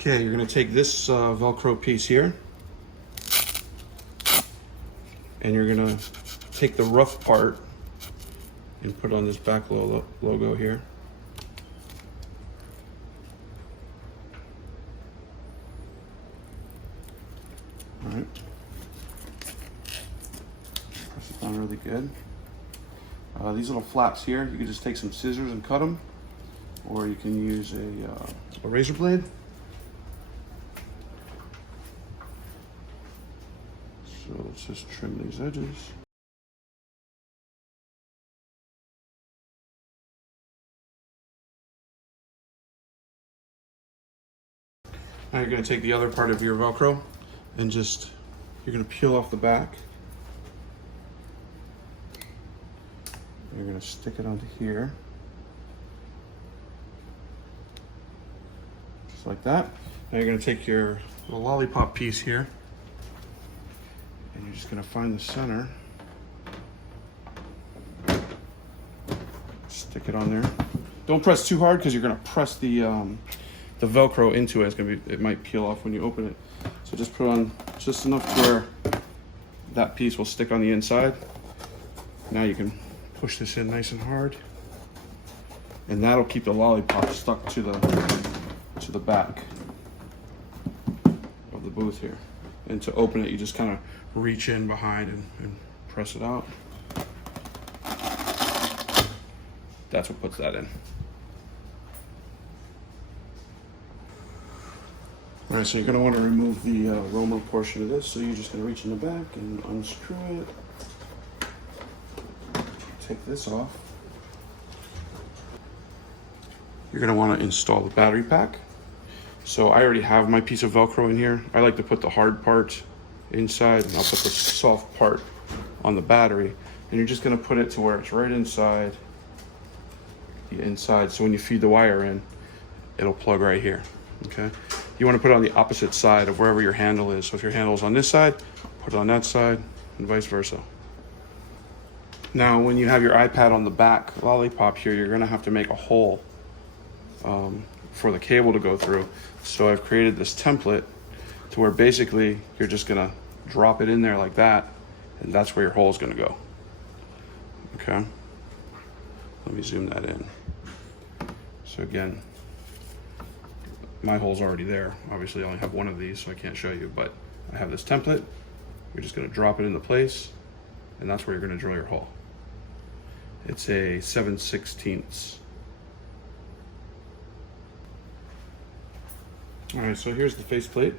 Okay, you're gonna take this Velcro piece here and you're gonna take the rough part and put on this back logo here. All right. Press it down really good. These little flaps here, you can just take some scissors and cut them, or you can use a razor blade. So let's just trim these edges. Now you're going to take the other part of your Velcro and you're going to peel off the back. You're going to stick it onto here. Just like that. Now you're going to take your little lollipop piece here and you're just going to find the center. Stick it on there. Don't press too hard because you're going to press the Velcro into it. It might peel off when you open it. So just put on just enough to where that piece will stick on the inside. Now you can push this in nice and hard, and that'll keep the lollipop stuck to the back of the booth here. And to open it, you just kind of reach in behind and press it out. That's what puts that in. All right, so you're gonna want to remove the roamer portion of this. So you're just gonna reach in the back and unscrew it. Take this off. You're gonna want to install the battery pack. So I already have my piece of Velcro in here. I like to put the hard part inside and I'll put the soft part on the battery. And you're just gonna put it to where it's right inside the inside. So when you feed the wire in, it'll plug right here, okay? You want to put it on the opposite side of wherever your handle is. So if your handle is on this side, put it on that side and vice versa. Now, when you have your iPad on the back lollipop here, you're gonna have to make a hole for the cable to go through. So I've created this template to where basically you're just gonna drop it in there like that, and that's where your hole is gonna go. Okay, let me zoom that in. So again, my hole's already there. Obviously I only have one of these, so I can't show you, but I have this template. You're just gonna drop it into place, and that's where you're gonna drill your hole. It's a 7/16. All right, so here's the faceplate.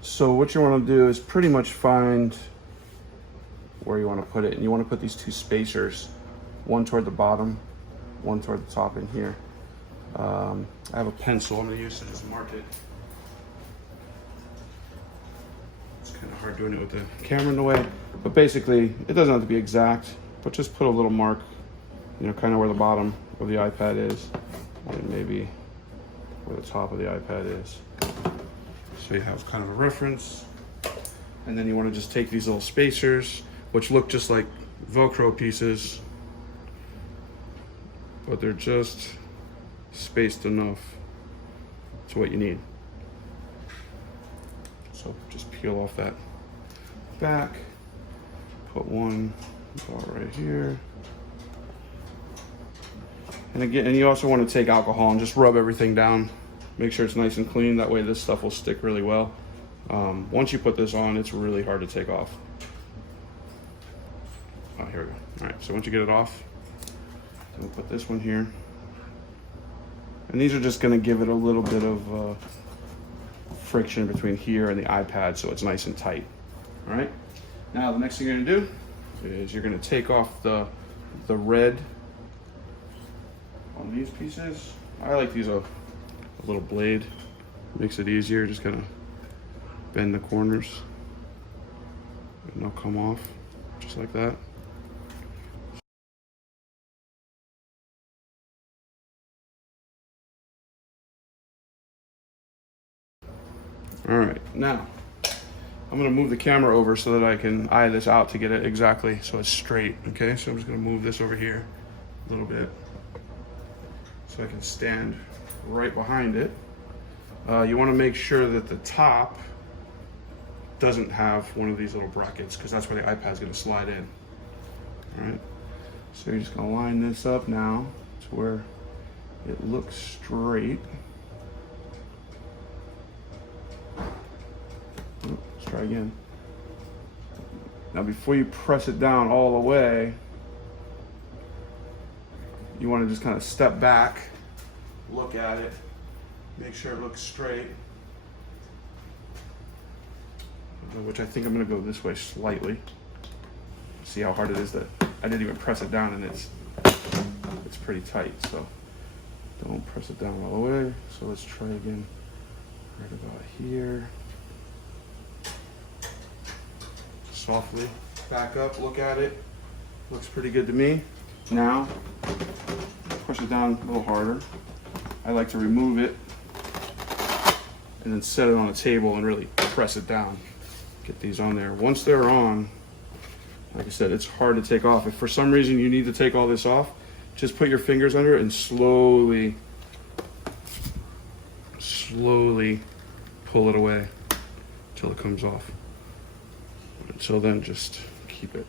So what you wanna do is pretty much find where you wanna put it, and you wanna put these two spacers, one toward the bottom, one toward the top in here. I have a pencil I'm gonna use to just mark it. It's kind of hard doing it with the camera in the way, but basically it doesn't have to be exact, but just put a little mark, you know, kind of where the bottom of the iPad is, and maybe where the top of the iPad is. So you have kind of a reference, and then you want to just take these little spacers, which look just like Velcro pieces, but they're just spaced enough to what you need. So just peel off that back, put one bar right here. And again, and you also want to take alcohol and just rub everything down. Make sure it's nice and clean. That way this stuff will stick really well. Once you put this on, it's really hard to take off. Oh, here we go. All right, so once you get it off, then we'll put this one here. And these are just gonna give it a little bit of friction between here and the iPad so it's nice and tight. All right, now the next thing you're gonna do is you're gonna take off the red on these pieces. I like to use a little blade, makes it easier. Just gonna bend the corners and they'll come off just like that. All right, now I'm gonna move the camera over so that I can eye this out to get it exactly so it's straight, okay? So I'm just gonna move this over here a little bit so I can stand right behind it. You want to make sure that the top doesn't have one of these little brackets, because that's where the iPad's going to slide in. All right, so you're just going to line this up now to where it looks straight. Let's try again. Now before you press it down all the way, you want to just kind of step back, look at it, make sure it looks straight. Which I think I'm going to go this way slightly. See how hard it is that I didn't even press it down, and it's pretty tight, so don't press it down all the way. So let's try again right about here. Softly back up, look at it. Looks pretty good to me. Now push it down a little harder. I like to remove it and then set it on a table and really press it down. Get these on there. Once they're on, like I said, it's hard to take off. If for some reason you need to take all this off, just put your fingers under it and slowly pull it away until it comes off. Until then, just keep it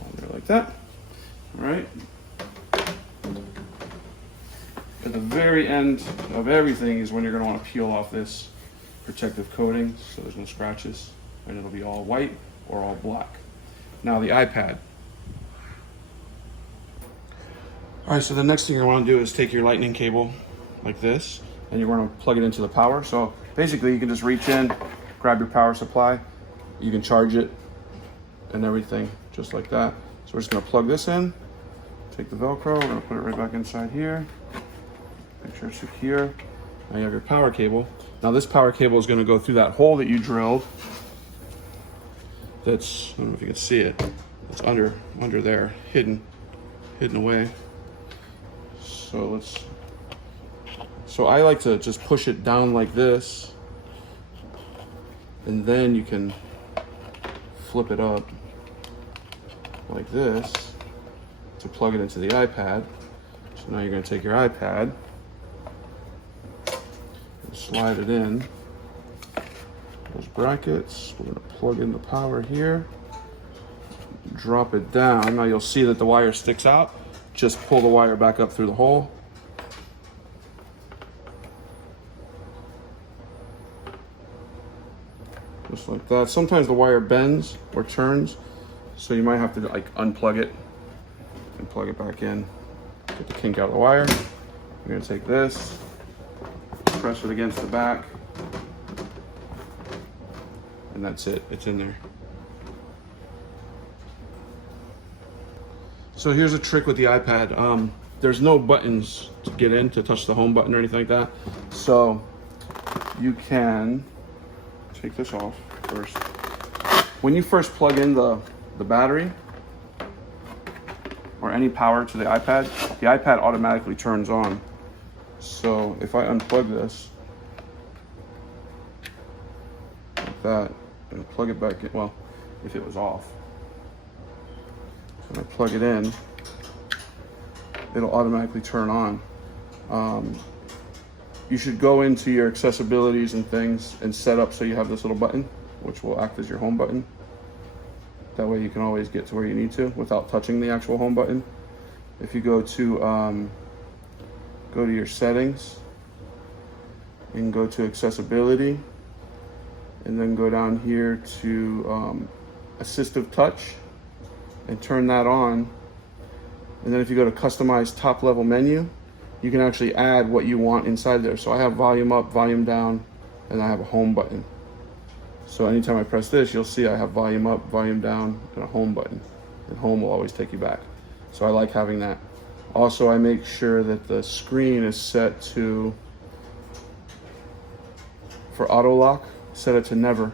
on there like that. All right. At the very end of everything is when you're going to want to peel off this protective coating so there's no scratches, and it'll be all white or all black. Now the iPad. All right, so the next thing you want to do is take your lightning cable like this, and you're going to plug it into the power. So basically you can just reach in, grab your power supply, you can charge it and everything just like that. So we're just going to plug this in, take the Velcro, we're going to put it right back inside here, make sure it's secure. Now you have your power cable. Now this power cable is going to go through that hole that you drilled. That's, I don't know if you can see it, it's under there, hidden away. So I like to just push it down like this, and then you can flip it up like this to plug it into the iPad. So now you're going to take your iPad and slide it in those brackets. We're going to plug in the power here, drop it down. Now you'll see that the wire sticks out. Just pull the wire back up through the hole. Just like that. Sometimes the wire bends or turns, so you might have to like unplug it and plug it back in. Get the kink out of the wire. You're going to take this, press it against the back, and that's it. It's in there. So here's a trick with the iPad. There's no buttons to get in, to touch the home button or anything like that. So you can take this off first. When you first plug in the battery or any power to the iPad automatically turns on. So if I unplug this like that and plug it back in, well, if it was off, when I plug it in, it'll automatically turn on. You should go into your accessibilities and things and set up so you have this little button, which will act as your home button. That way you can always get to where you need to without touching the actual home button. If you go to your settings, you can go to accessibility, and then go down here to assistive touch and turn that on. And then if you go to customize top level menu, you can actually add what you want inside there. So I have volume up, volume down, and I have a home button. So anytime I press this, you'll see I have volume up, volume down, and a home button. And home will always take you back. So I like having that. Also, I make sure that the screen is set to, for auto lock, set it to never.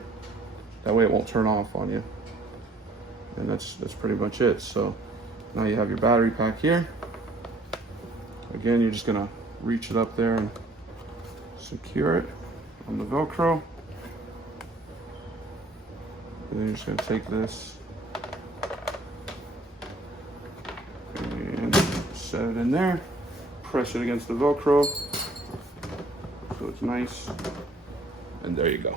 That way it won't turn off on you. And that's pretty much it. So now you have your battery pack here. Again, you're just gonna reach it up there and secure it on the Velcro. And then you're just gonna take this and set it in there. Press it against the Velcro. so it's nice. And there you go.